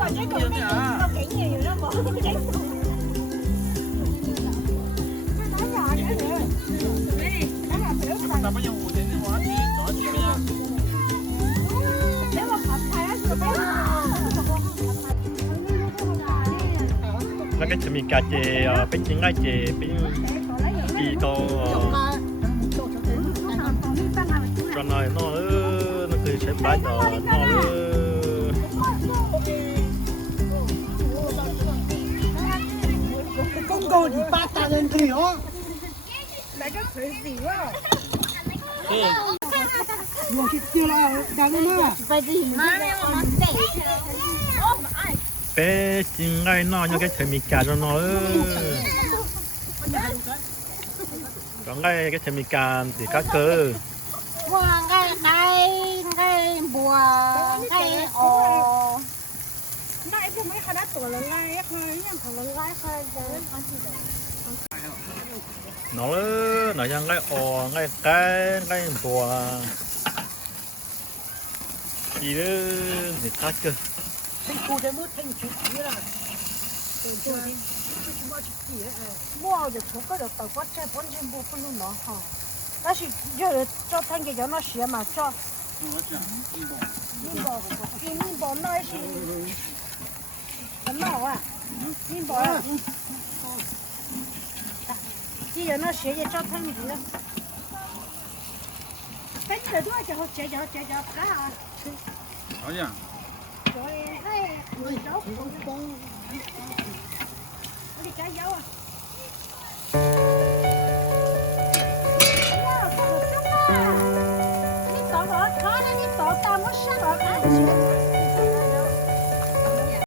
แล้วก็จะมีการเจเป็นจริงง่ายเจเป็นปีโตจนหน่อยนอนั่นคือใช้ปลาจอนอ公公你爸大人腿哦，来个锤子哇！我去丢了，大人们。เป็นจริงง่ายนอยังก็จะมีการนอก็ง่ายก็จะมีการสิก็เกิด 哇，ไก่บัวไก่อ๋อ那一部没看他做了来，也看人家做了来，看人安记得。nó nóยังง่ายอ่อง่ายแก่ง่ายบัวดีเลยสิก็เกิด กูจะมืดทั้งชุดนี้ละตัวนี้ชุดมาชุดนี้我就出个了，到我这本身不弄了哈。但是有的找他给叫那些嘛，找面包那些很老啊，面包啊，你叫那些也找他们的。本来都要叫干啊。好像。对，哎，我找工。我的加油啊！哇，这个什么？你到我看了，你到大我山了，看去。